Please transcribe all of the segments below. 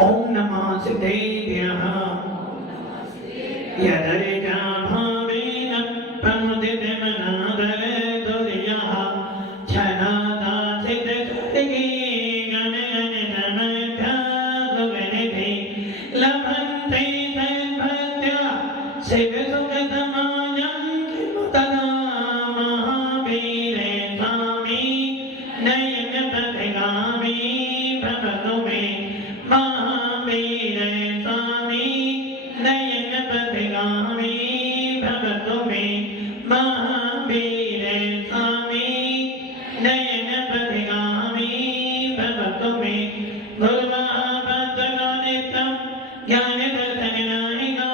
ओम नमः सिद्धेभ्यः यदरिजा भावेन प्रमुदितमनादरे दुर्यः छनादा सिद्धकर्गे गणगणितमध्यागुगणिते लभन्ते सद्भक्त्या शिवसुखसमाजं तदा महावीरे स्वामी नयनपथिगामी भवतु मे महावीरे स्वामी नयनपथिगामी भवतु मे महावीरे स्वामी नयनपथिगामी भवतु मे गुरुमहाभक्तनो नित्यं ज्ञानदर्शननायिका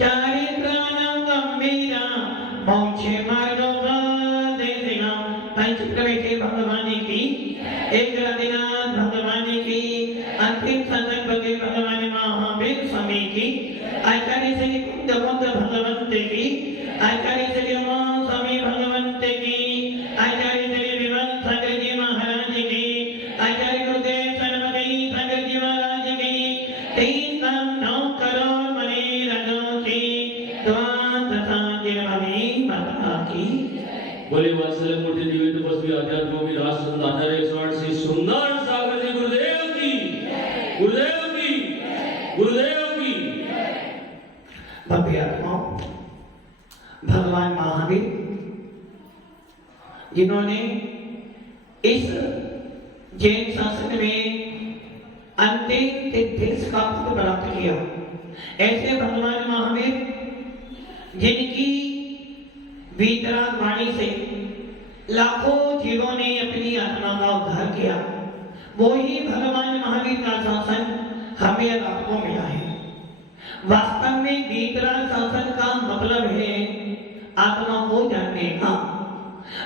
चारित्राणां गम्भीरा मोक्षे मार्गोपदेशिका पंचक्रमेश्वर भगवान की एकनाथ भगवान की अंतिम संतपति भगवान महावीर स्वामी की आचार्य श्री कुंदबोध भगवंत की आचार्य श्री उमा स्वामी भगवंत की आचार्य श्री विवन सागर जी महाराज की आचार्य गुरुदेव सरस्वती सागर जी महाराज की 3 करोड़ मणि रजों की माता की बोले वत्सल मूर्ति निवेद वस्तु आध्यात्म की राष्ट्र आचार्य 108 श्री सुंदर सागर जी गुरुदेव की गुरुदेव की गुरुदेव की भव्य आत्माओं भगवान महावीर जिन्होंने इस जैन शासन में अंतिम तीर्थ का पद प्राप्त किया, ऐसे भगवान महावीर जिनकी वीतराग वाणी से लाखों जीवों ने अपनी आत्मा का उद्धार किया, वो ही भगवान महावीर का शासन हमें अब आपको मिला है। वास्तव में वीतराग शासन का मतलब है आत्मा को जानने का,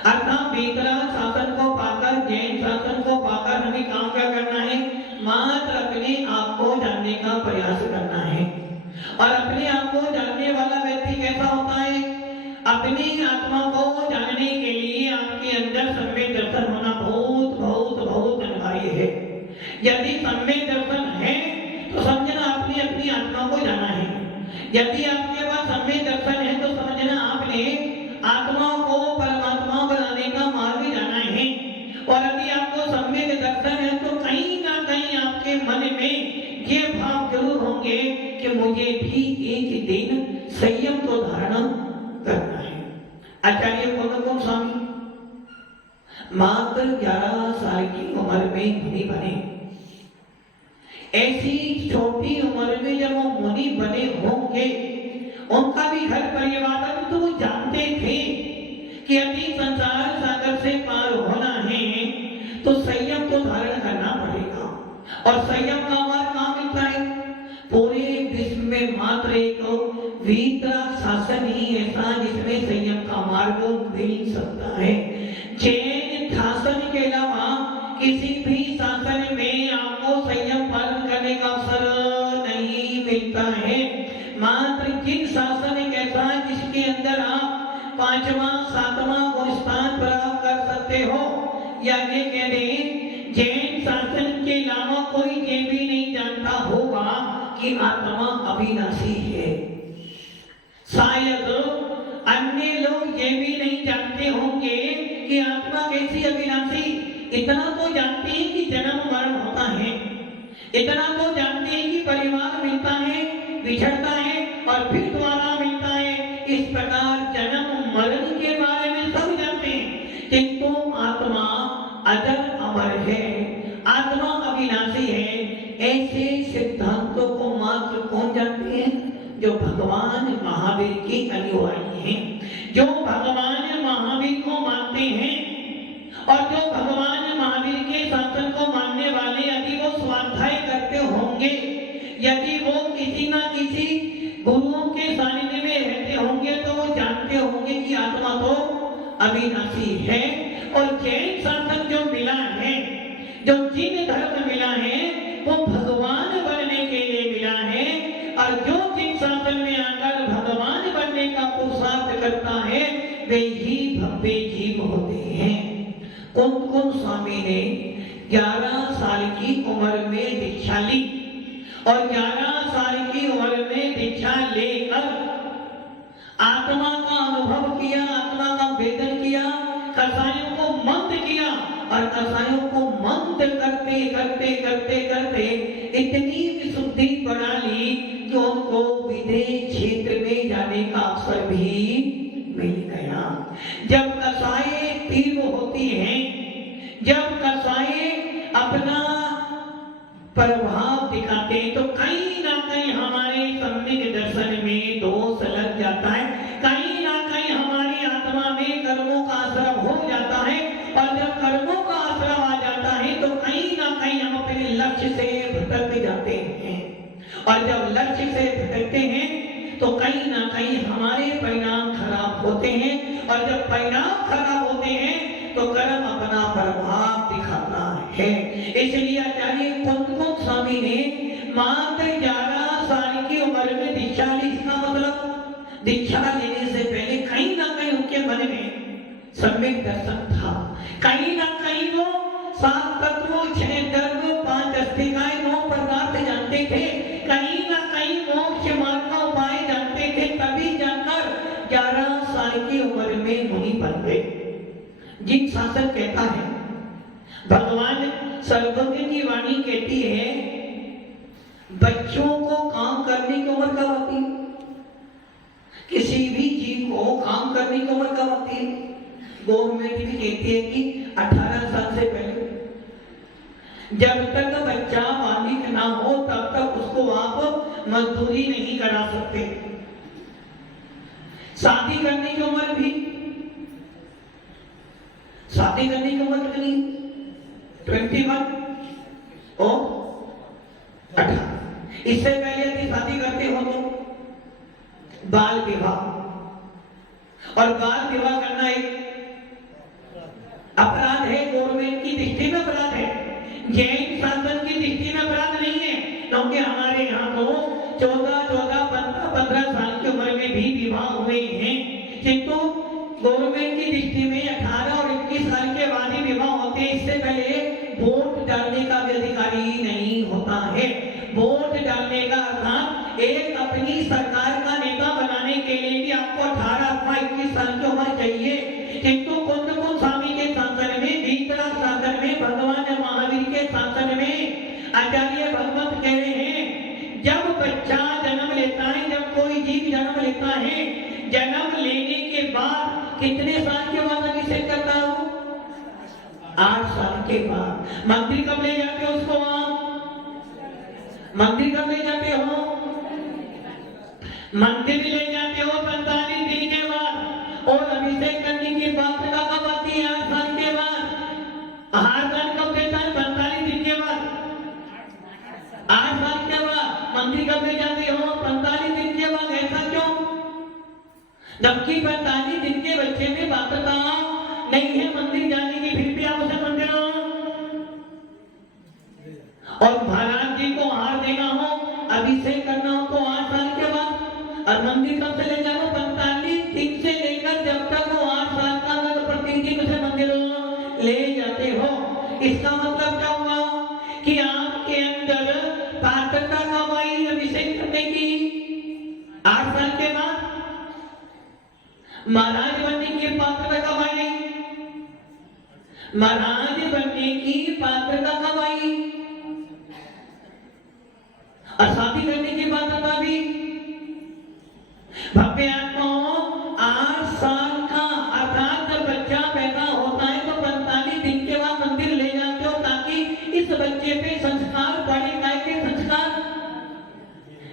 अर्थात वीतराग शासन को पाकर जैन शासन को पाकर हमें काम क्या करना है, मात्र अपने आप को जानने का प्रयास करना है। और अपने आप को जानने वाला व्यक्ति कैसा होता है, अपनी आत्मा को जानने के लिए आपके अंदर सम्यक दर्शन होना बहुत बहुत बहुत अनिवार्य है। यदि सम्यक दर्शन है तो समझना आपने अपनी आत्मा को जाना है। यदि आपके पास सम्यक दर्शन है तो समझना आपने आत्मा को परमात्मा बनाने का मार्ग जाना है। और यदि आपको सम्यक दर्शन है तो कहीं ना कहीं आपके मन में ये भाव जरूर होंगे कि मुझे भी एक दिन संयम को धारण करना है। आचार्य कौन स्वामी मात्र 11 साल की उम्र में मुनि बने। ऐसी छोटी उम्र में जब वो मुनि बने होंगे, उनका भी घर परिवार तो वो जानते थे कि यदि संसार सागर से पार होना है तो संयम तो धारण करना पड़ेगा। और संयम का मार्ग कहाँ मिलता है, पूरे विश्व में मात्र एक वीतराग शासन ही ऐसा जिसमें संयम का मार्ग मिल सकता है। जैन शासन के अलावा किसी भी शासन में आपको संयम पालन करने का अवसर नहीं मिलता है। मात्र जिन शासन एक ऐसा है जिसके अंदर आप 5वां 7वां गुण स्थान प्राप्त कर सकते हो, या ये कह दें जैन शासन के अलावा कोई ये भी नहीं जानता होगा कि आत्मा अविनाशी है। शायद अन्य लोग ये भी नहीं जानते होंगे कि आत्मा कैसी अविनाशी। इतना तो जानते हैं कि जन्म मरण होता है, इतना तो जानते हैं कि परिवार मिलता है बिछड़ता है और फिर दोबारा मिलता है। इस प्रकार जन्म मरण के बारे में सब जानते हैं, किंतु आत्मा अजर अमर है, आत्मा अविनाशी है। ऐसे सिद्धांतों को मात्र कौन जानते हैं, जो भगवान महावीर के अनुयायी हैं, जो भगवान महावीर को मानते हैं। और जो भगवान महावीर के शासन को मानने वाले यदि वो स्वाध्याय करते होंगे, यदि वो किसी ना किसी गुरुओं के सानिध्य में रहते होंगे, तो वो जानते होंगे कि आत्मा तो अविनाशी है। और जैन शासन जो मिला है, जो जिन धर्म मिला है, वो भगवान बनने के लिए मिला है। और जो जिन शासन में आकर भगवान बनने का पुरुषार्थ करता है, वे ही भव्य जीव होते हैं। कुंद स्वामी ने 11 साल की उम्र में दीक्षा ली और 11 साल की उम्र में दीक्षा लेकर आत्मा का अनुभव किया, आत्मा का वेदन किया, कसायों को मंद किया और कसायों को मंद करते करते करते करते इतनी विशुद्धि बढ़ा ली कि उनको विदेश क्षेत्र में जाने का अवसर भी मिल गया। जब कसाई तीव्र होती हैं, जब कसाई अपना प्रभाव दिखाते हैं तो कहीं ना कहीं हमारे सम्यक दर्शन में दोष लग जाता है, कहीं ना कहीं हमारी आत्मा में कर्मों का आश्रम हो जाता है और जब कर्मों का आश्रम आ जाता है तो कहीं ना कहीं हम अपने लक्ष्य से भटक जाते हैं और जब लक्ष्य से भटकते हैं तो कहीं ना कहीं हमारे परिणाम खराब होते हैं और जब परिणाम खराब होते हैं तो कर्म अपना प्रभाव दिखाता है। इसलिए आचार्य कुंद स्वामी ने मात्र 11 साल की उम्र में दीक्षा ली। इसका मतलब दीक्षा लेने से पहले कहीं ना कहीं उनके मन में सम्यक दर्शन था, कहीं ना कहीं वो 7 तत्वों, 6 धर्म, 5 अस्तिकाएं, 9 पदार्थ जानते थे, कहीं ना कहीं मोक्ष मार्ग का उपाय जानते थे, तभी जाकर 11 साल की उम्र में मुनि बन गए। जिन शासन कहता है, भगवान सर्वज्ञ की वाणी कहती है, बच्चों को काम करने की उम्र कब होती है? किसी भी जीव को काम करने की उम्र कब होती है? गवर्नमेंट भी कहती है कि 18 साल से पहले। जब तक बच्चा बालिग ना हो तब तक उसको आप मजदूरी नहीं करा सकते। शादी करने की उम्र भी, शादी करने की उम्र कितनी? 21 और 18। इससे पहले यदि शादी करते हो तो बाल विवाह, और बाल विवाह करना एक अपराध है, गवर्नमेंट की दृष्टि में अपराध है, जैन शासन की दृष्टि में अपराध नहीं है, क्योंकि हमारे यहाँ तो 14, 15 साल की उम्र में भी विवाह हुए हैं, किंतु गवर्नमेंट की दृष्टि में 18 और 21 साल के बाद ही विवाह होते हैं। इससे पहले वोट डालने का भी अधिकारी नहीं होता है। वोट डालने का अर्थात एक अपनी सरकार का नेता बनाने के लिए भी आपको 18 अथवा 21 साल की उम्र चाहिए, किंतु कुंद स्वामी के शासन में, वीतराग शासन में, भगवान महावीर के शासन में आचार्य भगवत कह रहे हैं, जब बच्चा जन्म लेता है, जब कोई जीव जन्म लेता है, जन्म लेने के बाद कितने साल के बाद अभिषेक करता हूं? 8 साल के बाद। मंदिर कब ले जाते हो उसको? आप मंदिर कब ले जाते हो? मंदिर ले जाते हो 45 दिन के बाद, और अभिषेक करने की पात्रता कब आती है? 8 साल के बाद। आहार दान कब देता है? 45 दिन के बाद। 8 साल के बाद मंदिर कब ले जाते हो? 45 दिन के बाद। ऐसा क्यों? जबकि 45 दिन के बच्चे में पात्रता नहीं है मंदिर जाने की, फिर भी आप उसे मंदिर हो। और महाराज जी को आहार देना हो, अभिषेक करना हो तो 8 साल के बाद, और मंदिर कब से ले जाओ? 45 दिन से लेकर जब तक वो 8 साल का हो, तो प्रतिदिन उसे मंदिर ले जाते हो। इसका मतलब क्या हुआ कि आपके अंदर पात्रता कब आई अभिषेक करने की? 8 साल के बाद। महाराज बनने की पात्रता कब आई? महाराज बनने की पात्रता कब आई? और शादी करने की पात्रता भी। भव्य आत्माओं, 8 साल का अर्थात जब बच्चा पैदा होता है तो 45 दिन के बाद मंदिर ले जाते हो, ताकि इस बच्चे पे संस्कार पड़े। काय के संस्कार?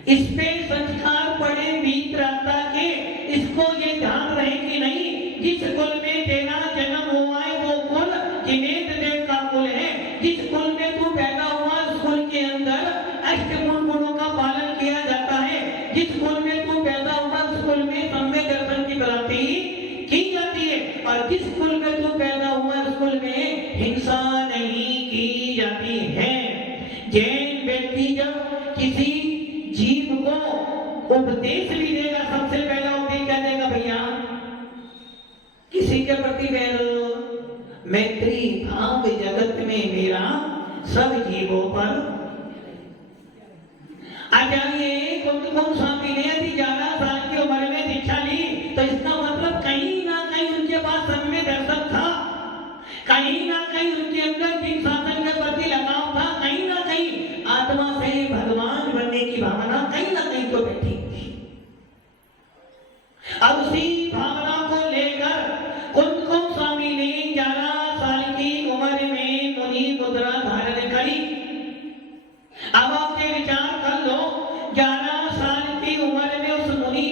इस पे संस्कार पड़े वीतरागता के। इसको ये ध्यान रहे कि नहीं, जिस कुल में तेरा जन्म हुआ है वो कुल जिनेन्द्र देव का कुल है। जिस कुल में तू पैदा हुआ उस कुल के अंदर अष्टगुण गुणों का पालन किया जाता है। जिस कुल में तू पैदा हुआ उस कुल में सम्यक दर्शन की प्राप्ति की जाती है, और जिस कुल में तू पैदा हुआ उस कुल में हिंसा नहीं की जाती है। जैन व्यक्ति जब किसी जीव को उपदेश भी देगा, सबसे पहला उपदेश क्या देगा? भैया किसी के प्रति मैत्री भाव जगत में मेरा सब जीवों पर। आचार्य कुंदकुंज स्वामी ने यदि 11 साल की उम्र में दीक्षा ली तो इसका मतलब कहीं ना कहीं उनके पास समय दर्शन था, कहीं ना कहीं उनके अंदर दिन शासन के प्रति लगाव था, कहीं ना कहीं आत्मा से भगवान बनने की भावना कहीं ना कहीं तो बैठी थी। अब उसी भावना को लेकर कुंदकुंज स्वामी ने 11 साल की उम्र में मुनि मुद्रा धारण करी। अब आपके विचार कर लो, 11 साल की उम्र में उस मुनि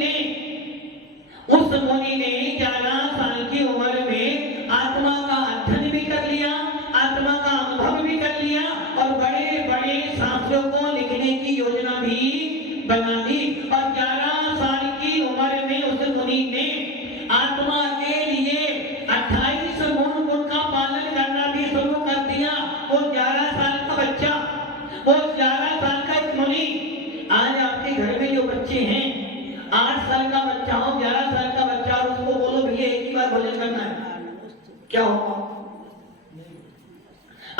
ने 11 साल की उम्र में आत्मा का अध्ययन भी कर लिया, आत्मा का अनुभव भी कर लिया और बड़े बड़े शास्त्रों को लिखने की योजना भी बना ली। और 11 साल की उम्र में उस मुनि ने आत्मा के लिए 28 गुण का पालन करना भी शुरू कर दिया। वो 11 साल का बच्चा, वो 11 साल का एक मुनि, आज आपके घर में जो बच्चे हैं, 8 साल का बच्चा हो, 11 साल का बच्चा, और उसको बोलो भैया एक ही बार भोजन करना है, क्या होगा?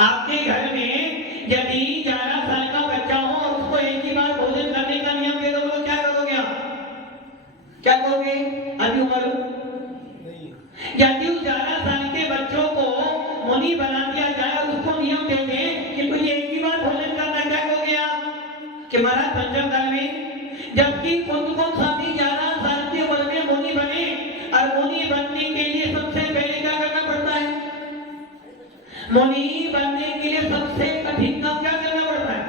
आपके घर में यदि 11 साल का बच्चा हो और उसको एक ही बार भोजन करने का नियम दे दो, तो क्या करोगे आप? क्या करोगे? अभी उम्र यदि उस 11 साल के बच्चों को मुनि बना दिया जाए और उसको नियम दे दें कि तुझे एक ही बार भोजन करना, क्या करोगे आप? कि महाराज पंचम काल में, जबकि कुंदकुंज स्वामी 11 साल की उम्र में मुनि बने, और मुनि बनने के लिए सबसे पहले क्या करना पड़ता है? मुनि बनने के लिए सबसे कठिन काम क्या करना पड़ता है?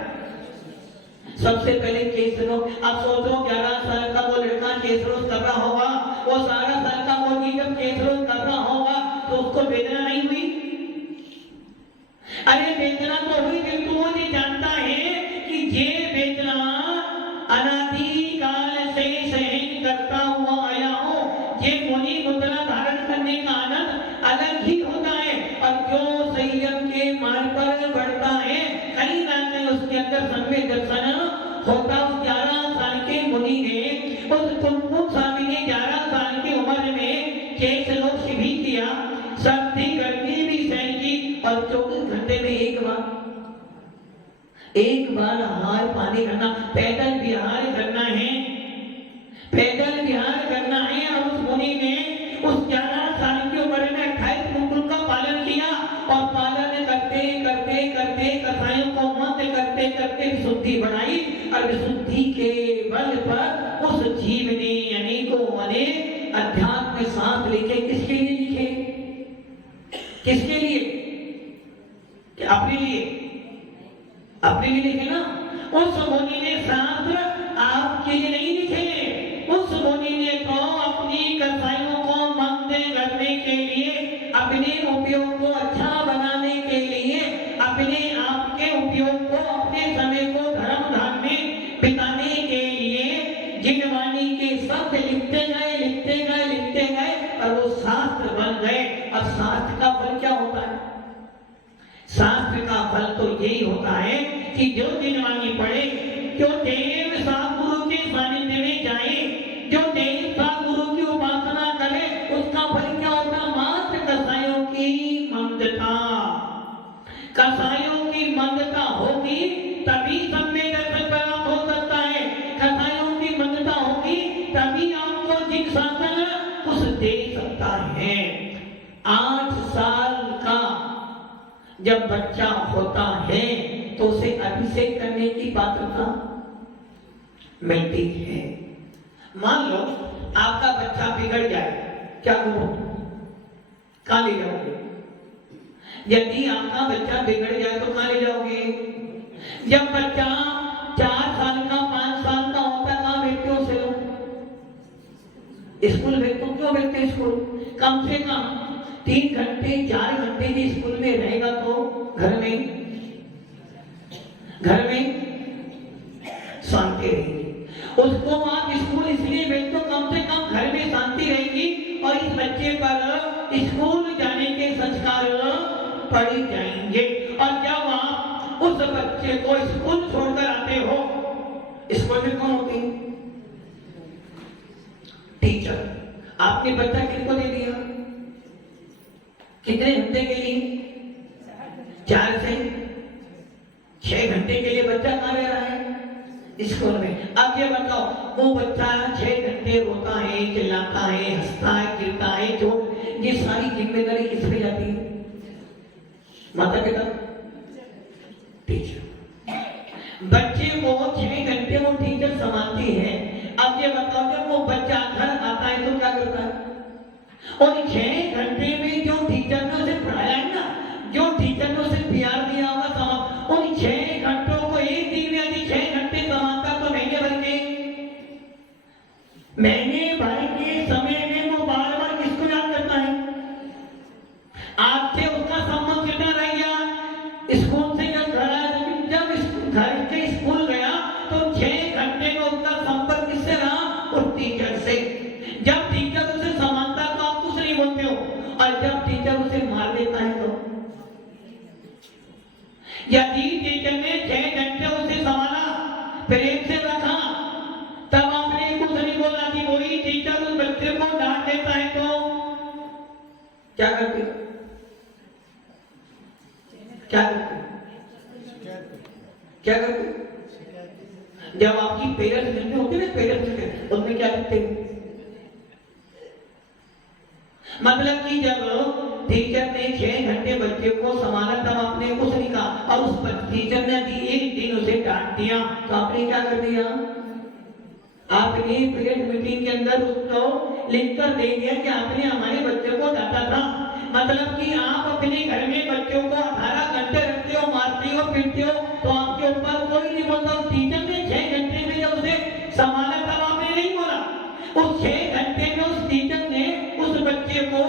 सबसे पहले केसरों। अब सोचो 11 साल का वो लड़का केसरों कर रहा होगा, वो 12 साल का मुनि जब केसरों कर रहा होगा तो उसको वेदना नहीं हुई? अरे वेदना तो हुई, किंतु वो ये जानता है कि ये वेदना अनादि काल से सहन करता हुआ आया हूं। ये मुनि मुद्रा धारण करने का आनंद अलग ही होता है, और जो संयम के मार्ग पर बढ़ता है कहीं ना कहीं उसके अंदर सम्यक दर्शन होता। 11 साल के मुनि ने, उस कुंदकुंज स्वामी ने 11 साल की उम्र में केस लोक भी किया, सर्दी गर्मी भी सहन की, और 24 घंटे में एक बार आहार पानी करना, पैदल विहार करना है, पैदल विहार करना है। और उस मुनि ने उस 11 साल की उम्र में 28 गुण का पालन किया, और पालन करते करते करते कसायों को मंद करते करते विशुद्धि बढ़ाई, और विशुद्धि के बल पर उस जीव ने अनेकों अनेक अध्यात्म सांस लिखे। किसके लिए लिखे? किसके लिए? अपने लिए, अपने लिए लिखे ना। उस मुनि ने शास्त्र आपके लिए नहीं लिखे, उस मुनि ने तो अपनी कसायों को मंद करने के लिए, अपने उपयोग को अच्छा बनाने के लिए, अपने आप के उपयोग को, अपने समय को धर्म धाम में बिताने के लिए जिनवाणी के शब्द लिखते गए, लिखते गए, लिखते गए, और वो शास्त्र बन गए। अब शास्त्र का फल क्या होता है? शास्त्र का फल तो यही होता है कि जो जिनवाणी पढ़े, जो देव सद्गुरु के सानिध्य में जाए, जो देव सद्गुरु की उपासना करे, उसका फल क्या होता है? मात्र कसायों की मंदता। कसायों की मंदता होगी तभी सम्यक दर्शन प्राप्त हो सकता है। कसायों की मंदता होगी तभी आपको जिन शासन कुछ दे सकता है। 8 साल का जब बच्चा होता है तो उसे अभिषेक करने की पात्रता मिलती है। मान लो आपका बच्चा बिगड़ जाए, क्या करो? कहां ले जाओगे? यदि आपका बच्चा बिगड़ जाए तो कहां ले जाओगे? जब बच्चा 4 साल का 5 साल का होता, कहां भेजते हो उसे? स्कूल भेजते हो। क्यों भेजते स्कूल? कम से कम 3 घंटे 4 घंटे भी स्कूल में रहेगा तो घर में शांति रहेगी। उसको आप स्कूल इसलिए भेज दो, कम से कम घर में शांति रहेगी, और इस बच्चे पर स्कूल जाने के संस्कार पड़ जाएंगे। और जब आप उस बच्चे को स्कूल छोड़कर आते हो, स्कूल में कौन होती? टीचर। आपने बच्चा किसको दे दिया? कितने घंटे के लिए? 4 से 6 घंटे के लिए बच्चा कहां रह रहा है? स्कूल में। अब ये बताओ, वो बच्चा 6 घंटे रोता है, चिल्लाता है, हंसता है, गिरता है, जो ये सारी जिम्मेदारी किस पे जाती है? माता पिता, टीचर। बच्चे को 6 घंटे वो टीचर संभालती है। अब ये बताओ, जब वो बच्चा घर आता है तो क्या करता है? और 6 घंटे में जो टीचर ने उसे पढ़ाया है ना, जो टीचर ने उसे प्यार दिया होगा, उन 6 घंटों को एक दिन में यदि 6 घंटे कमाता तो महीने भर के समय में वो बार बार किसको याद करता है? आपसे उसका संबंध कितना रह गया? स्कूल से जब घर आया, जब घर से स्कूल गया तो 6 घंटे में उसका संपर्क किससे रहा? उस टीचर से। जब टीचर उसे संभालता तो आप कुछ नहीं बोलते हो, और जब टीचर उसे मार देता है तो? यदि टीचर ने 6 घंटे उसे संभाला, प्रेम से रखा, तब आपने कुछ नहीं बोला कि वही टीचर उस बच्चे को डांट देता है तो क्या करते? क्या करते? क्या करते? जब आपकी पेरेंट्स मिलते होते ना, पेरेंट्स उनमें क्या करते? मतलब कि जब टीचर ने 6 घंटे बच्चे को संभाला तब आपने कुछ नहीं कहा, और उस टीचर ने एक दिन उसे डांट दिया तो आपने क्या कर दिया? आपने पेरेंट मीटिंग के अंदर उसको लिख कर दे दिया कि आपने हमारे बच्चे को डांटा था। मतलब कि आप अपने घर में बच्चों को 18 घंटे रखते हो, मारते हो, पीटते हो, तो आपके ऊपर कोई नहीं बोलता। टीचर ने 6 घंटे में जब उसे संभाला तब आपने नहीं बोला। उस 6 घंटे में उस टीचर ने उस बच्चे को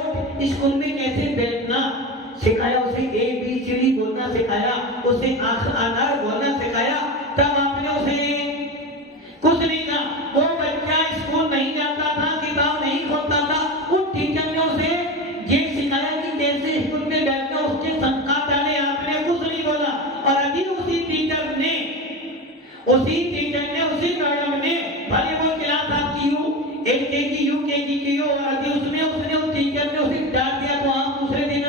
स्कूल में कैसे बैठना सिखाया, उसे ABCD बोलना सिखाया, उसे आधार बोलना सिखाया, तब आपने उसे कुछ नहीं कहा। वो बच्चा स्कूल नहीं जाता था, किताब नहीं खोलता था, उस टीचर ने उसे ये सिखाया कि कैसे स्कूल में बैठना, उसके संस्कार डाले, आपने कुछ नहीं बोला। और अभी उसी टीचर ने उसी मैडम ने भले वो क्लास आपकी LKG UKG की हो, और अभी उसमें उसने उस टीचर ने उसे डांट दिया तो आप दूसरे दिन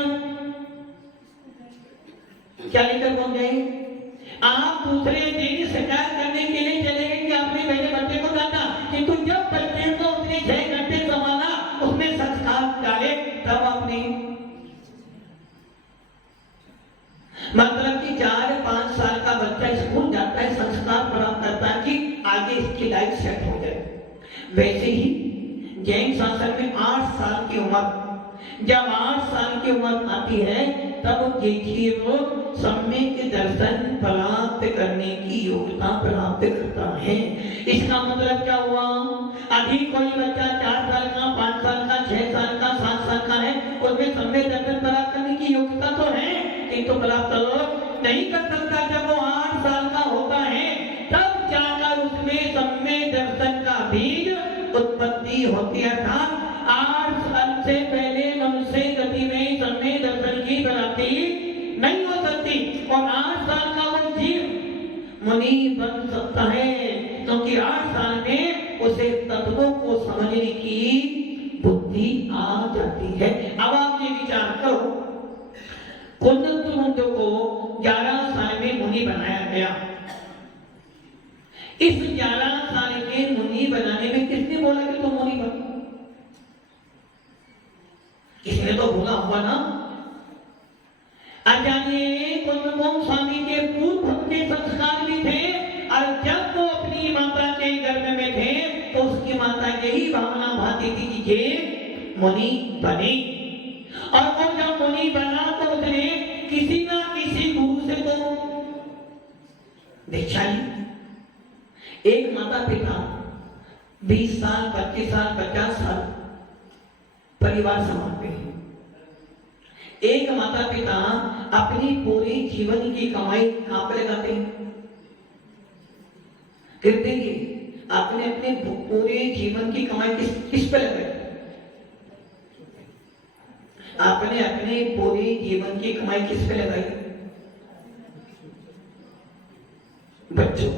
क्या लेकर पहुंच जाएंगे? आप दूसरे दिन शिकायत करने के लिए चले गए कि आपने मेरे बच्चे को डांटा, किंतु जब बच्चे को उसने 6 घंटे संभाला, उसमें संस्कार डाले, तब आपने मतलब कि 4-5 साल का बच्चा स्कूल जाता है, संस्कार प्राप्त करता है कि आगे इसकी लाइफ सेट हो जाए। वैसे ही जैन शासन में 8 साल की उम्र, जब 8 साल की उम्र आती है तब देखिए वो सम्यक दर्शन प्राप्त करने की योग्यता प्राप्त करता है। इसका मतलब क्या हुआ? अभी कोई बच्चा 4 साल का, 5 साल का, 6 साल का, 7 साल का है, उसमें सम्यक दर्शन प्राप्त करने की योग्यता तो है, किंतु प्राप्त नहीं कर सकता। जब वो 8 साल का होता है तब जाकर उसमें सम्यक दर्शन का बीज उत्पत्ति होती है। 8 साल से पहले मनुष्य गति में सम्यक दर्शन की प्राप्ति नहीं हो सकती, और 8 साल का वो जीव मुनि बन सकता है, क्योंकि 8 साल में उसे तत्वों को समझने की बुद्धि आ जाती है। अब आप ये विचार करो, कुंदन को 11 साल में मुनि बनाया गया। इस 11 साल के मुनि बनाने में किसने बोला कि तुम मुनि बनो? किसने तो बोला हुआ ना। आचार्य कुंदन स्वामी के पूर्व के संस्कार भी थे, और जब वो अपनी माता के गर्भ में थे तो उसकी माता यही भावना भाती थी कि ये मुनि बने, और वो जब मुनि बना तो उसने किसी ना किसी गुरु से तो दीक्षा ली। एक माता पिता 20 साल, 25 साल, 50 साल परिवार संभालते हैं। एक माता पिता अपनी पूरी जीवन की कमाई कहां पर लगाते हैं? फिर देखिए, आपने अपने पूरे जीवन की कमाई किस पे लगाई? आपने अपने पूरे जीवन की कमाई किस पे लगाई? बच्चों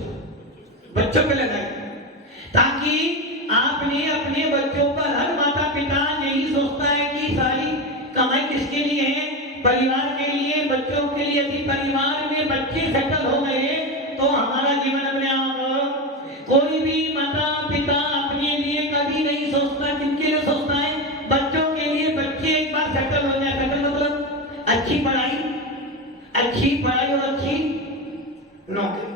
पे लगाई, ताकि आपने अपने बच्चों पर, हर माता पिता यही सोचता है कि सारी कमाई किसके लिए है? परिवार के लिए, बच्चों के लिए। यदि परिवार में बच्चे सेटल हो गए तो हमारा जीवन अपने आप, कोई भी माता पिता अपने लिए कभी नहीं सोचता। किनके लिए सोचता है? बच्चों के लिए। बच्चे एक बार सेटल हो जाए, सेटल मतलब अच्छी पढ़ाई और अच्छी नौकरी,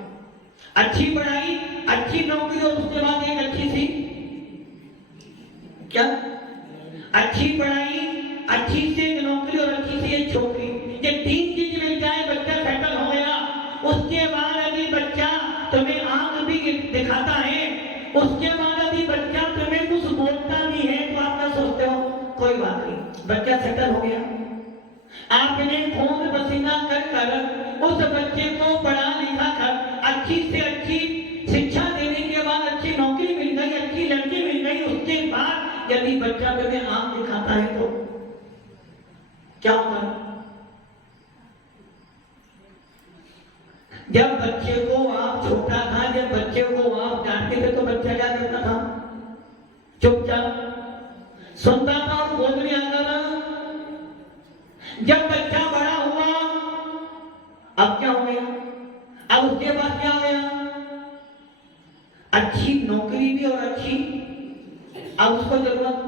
अच्छी पढ़ाई अच्छी नौकरी और उसके बाद एक अच्छी सी क्या, अच्छी पढ़ाई अच्छी से नौकरी और अच्छी सी एक छोकरी। ये तीन चीज मिल जाए बच्चा सेटल हो गया। उसके बाद यदि बच्चा तुम्हें आंख भी दिखाता है, उसके बाद यदि बच्चा तुम्हें कुछ बोलता भी है, तो आप क्या सोचते हो? कोई बात नहीं, बच्चा सेटल हो गया। आपने खून पसीना कर उस बच्चे को पढ़ा लिखा कर अच्छी से अच्छी शिक्षा देने के बाद अच्छी नौकरी मिल गई, अच्छी लड़की मिल गई। उसके बाद यदि बच्चा तुम्हें आंख दिखाता है तो क्या होगा? जब बच्चे को आप छोटा था, जब बच्चे को आप डांटते थे तो बच्चा क्या करता था? चुपचाप सुनता था और बोल नहीं आता था। जब बच्चा बड़ा हुआ, अब क्या हो गया? अब उसके बाद क्या हो गया? अच्छी नौकरी भी और अच्छी, अब उसको जरूरत।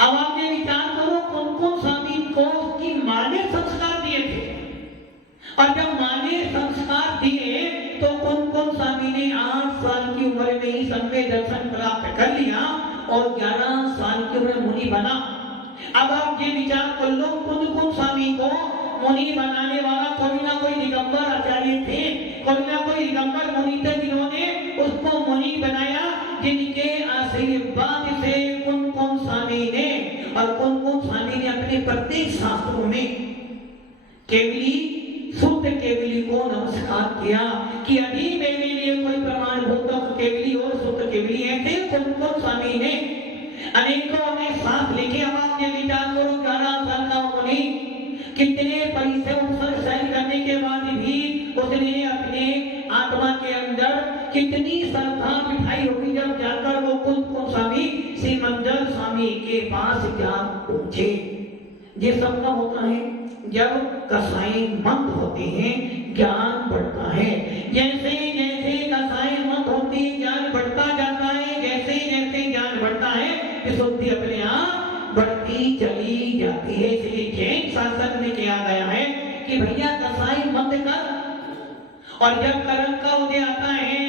अब आप ये विचार करो, कौन कौन स्वामी को उसकी मां ने संस्कार दिए थे, और जब मां ने संस्कार दिए तो कौन कौन स्वामी ने 8 साल की उम्र में ही समय दर्शन प्राप्त कर लिया और 11 साल की उम्र मुनि बना। अब आप ये विचार कर लो, कौन कौन स्वामी को मुनि बनाने वाला कोई ना कोई दिगंबर आचार्य थे, कोई ना कोई दिगंबर मुनि थे जिन्होंने उसको मुनि बनाया, जिनके आशीर्वाद से कौन कौन स्वामी ने और कौन कौन स्वामी ने अपने प्रत्येक शास्त्रों में केवली शुद्ध केवली को नमस्कार किया कि यदि मेरे लिए कोई प्रमाण हो तो केवली और शुद्ध केवली ऐसे कौन कौन स्वामी ने अनेकों ने साथ लिखे। अब आप ये विचार करो, 11 साल का मुनि कितने परिश्रम सहन करने के बाद भी उसने अपने आत्मा के अंदर कितनी श्रद्धा बिठाई होगी, जब जाकर वो कौन कौन स्वामी सिमंदर स्वामी के पास ज्ञान पूछे। ये सब का होता है जब कसाई मंद होते हैं, ज्ञान बढ़ता है। जैसे जैसे कसाई मंद होती है, ज्ञान बढ़ता जाता है। जैसे जैसे ज्ञान बढ़ता है, विशुद्धि अपने आप बढ़ती चली जाती है। इसलिए जैन शासन में किया गया है कि भैया कसाई मंद कर, और जब कर्म का उदय आता है,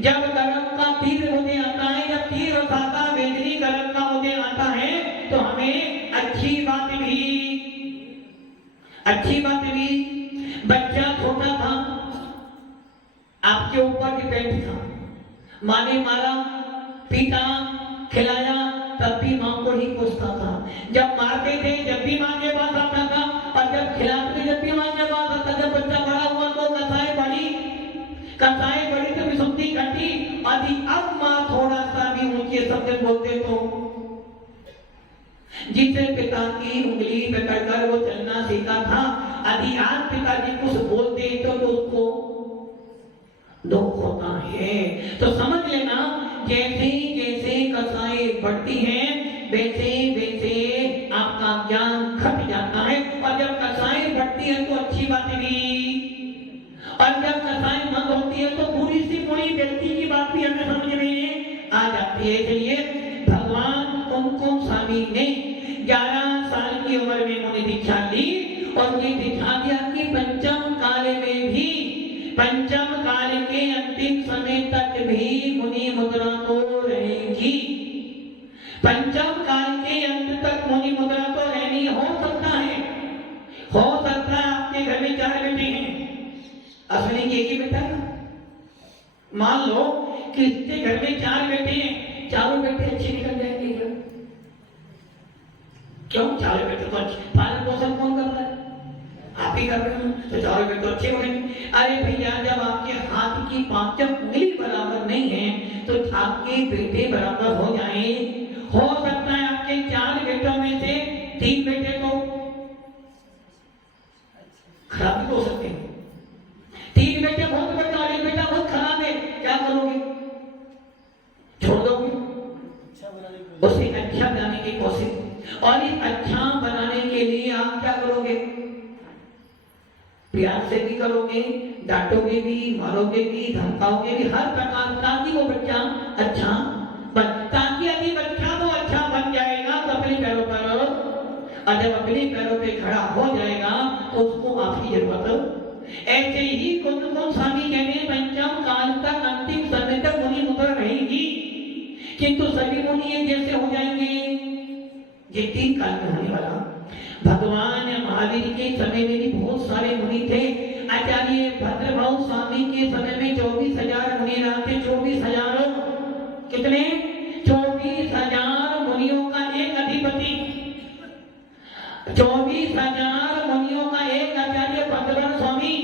जब कर्म का तीर उदय आता है, जब तीर उठाता वेदनी कर्म का उदय आता है, तो हमें अच्छी बात भी बच्चा छोटा था, आपके ऊपर डिपेंड था, माँ ने मारा पीटा खिलाया तब भी माँ को ही कोसता था। जब मारते थे जब भी माँ के पास आता था, और जब खिलाते थे जब भी माँ के पास आता। जब बच्चा बड़ा हुआ तो कसाई बड़ी तो विशुद्धि घटी। यदि अब माँ थोड़ा सा भी ऊंचे शब्द बोलते तो जिसे पिता की उंगली पकड़कर वो चलना सीखा था, यदि आज पिताजी कुछ बोलते तो उसको दुख होता है। तो समझ लेना, जैसे जैसे कसाई बढ़ती है वैसे वैसे आपका ज्ञान घट जाता है। और जब कसाई बढ़ती है तो अच्छी बातें भी, और जब कसाई मंद होती है तो बुरी सी बुरी व्यक्ति की बात भी हमें समझ में आ जाती है। इसलिए भगवान कौन स्वामी ने 11 साल की उम्र में मुनि दीक्षा ली, और ये दिखा दिया कि पंचम काल में भी, पंचम काल के अंतिम समय तक भी मुनि मुद्रा तो रहेगी। पंचम काल के अंत तक मुनि मुद्रा तो रहनी। हो सकता है आपके घर में 4 बेटे हैं, असली एक ही बेटा है। मान लो कि इसके घर में 4 बेटे हैं, चारों बेटे अच्छे निकल जाएंगे क्या? क्यों? 4 बेटे तो अच्छे, पालन पोषण कौन कर रहा है? आप ही कर रहे हो, तो 4 बेटे तो अच्छे बनेंगे। अरे भैया, जब आपके हाथ की 5 उंगली बराबर नहीं है तो आपके बेटे बराबर हो जाए। हो सकता है आपके 4 बेटों में से 3 बेटे तो खराब हो सकते हैं, 3 बेटे बहुत बढ़िया और 1 बेटा बहुत खराब है, क्या करोगे? छोड़ दोगे? उसे अच्छा बनाने की कोशिश, और इस अच्छा बनाने के लिए आप क्या करोगे? प्यार से भी करोगे, डांटोगे भी, मारोगे भी, धमकाओगे भी, हर प्रकार ताकि वो बच्चा अच्छा ताकि यदि बच्चा वो अच्छा बन जाएगा तो अपने पैरों पर, और जब अपने पैरों पे खड़ा हो जाएगा तो उसको आपकी जरूरत। ऐसे ही कुंद स्वामी कहने पंचम काल तक अंतिम समय तक मुनि मुद्रा रहेगी, किंतु सभी मुनि एक जैसे हो जाएंगे। ये 3 काल में होने वाला। भगवान महावीर के समय में भी बहुत सारे मुनि थे। आचार्य भद्रभाऊ स्वामी के समय में 24,000 मुनि रहते। 24,000 कितने? 24,000 मुनियों का एक अधिपति, 24,000 मुनियों का एक आचार्य भद्रभाऊ स्वामी।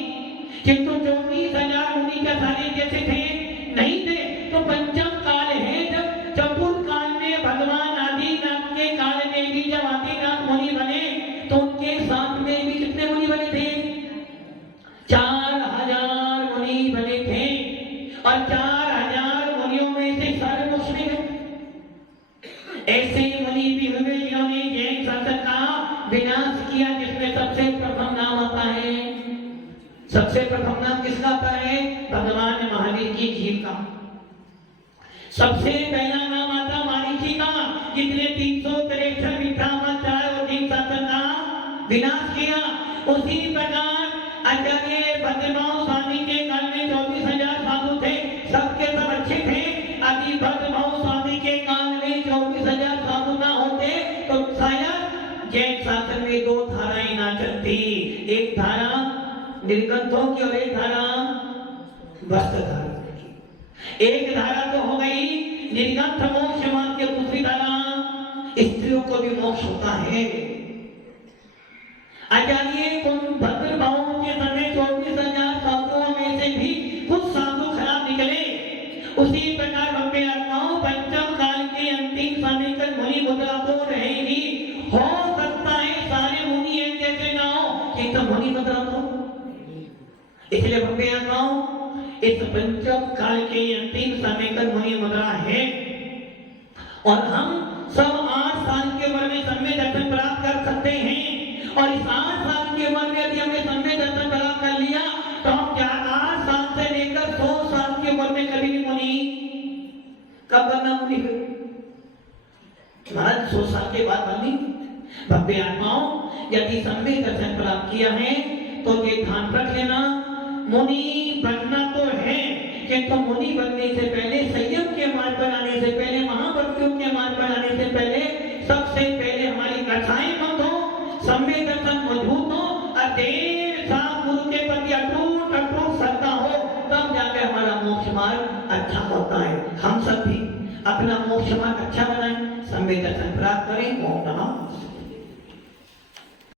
किंतु 24,000 मुनि क्या सारे जैसे थे? नहीं थे। तो पंचम काल है जब चतुर्थ काल में भगवान आदिनाथ के काल में भी जब आदिनाथ मुनि बने तो उनके साथ में भी कितने मुनि बने थे? 4,000 मुनि बने थे। और 4,000 मुनियों में से सारे मुस्लिम हैं। ऐसे मुनि भी हुए जिन्होंने जैन शासन का विनाश किया, जिसमें सबसे प्रथम नाम आता है। सबसे प्रथम नाम किसका आता है? भगवान महावीर की जीव का। सबसे पहला नाम आता मारीची का, जिसने 363 विक्रमाचार्य और जैन शासन का विनाश किया। उसी प्रकार आचार्य भद्रभाऊ स्वामी के काल में 24,000 साधु थे, सबके सब अच्छे थे। यदि भद्रभाऊ स्वामी के काल में 24,000 साधु ना होते तो शायद जैन शासन में 2 धाराएं ना चलती। एक धारा निर्गंथों की और एक धारा वस्त्र धारण की। एक धारा तो हो गई निर्गंथ मोक्ष मार्ग की, दूसरी धारा स्त्रियों को भी मोक्ष होता है। आचार्य भद्रभाऊ के समय 24,000 साधुओं में से भी कुछ साधु खराब निकले। उसी प्रकार भव्य आत्माओं पंचम काल के अंतिम समय तक मुनि मुद्रा तो रहेगी। हो सकता है सारे मुनि एक जैसे ना हो, किंतु मुनि मुद्रा तो। इसलिए भव्य आत्माओं इस पंचम काल के अंतिम समय तक मुनि मुद्रा है। और हम सब 8 साल की उम्र में सम्य दर्शन प्राप्त कर सकते हैं। और इस 8 साल की उम्र में यदि हमने सम्य दर्शन प्राप्त कर लिया तो हम 8 साल से लेकर 100 साल की उम्र में कभी भी मुनि कब बनना मुनि हुए? महाराज 100 साल के बाद बनी। भव्य आत्माओं यदि सम्य दर्शन प्राप्त किया है तो ये ध्यान रख लेना, मुनि बनना तो है, किंतु मुनि बनने से पहले, संयम के मार्ग पर आने से पहले, महाभक्तियों के मार्ग पर आने से पहले, सबसे पहले हमारी कथाएं बंद हो, सम्य दर्शन मजबूत हो और देर साथ गुरु के प्रति अटूट श्रद्धा हो, तब जाकर हमारा मोक्ष मार्ग अच्छा होता है। हम सब भी अपना मोक्ष मार्ग अच्छा बनाएं, सम्य दर्शन प्राप्त करें। ओम नमः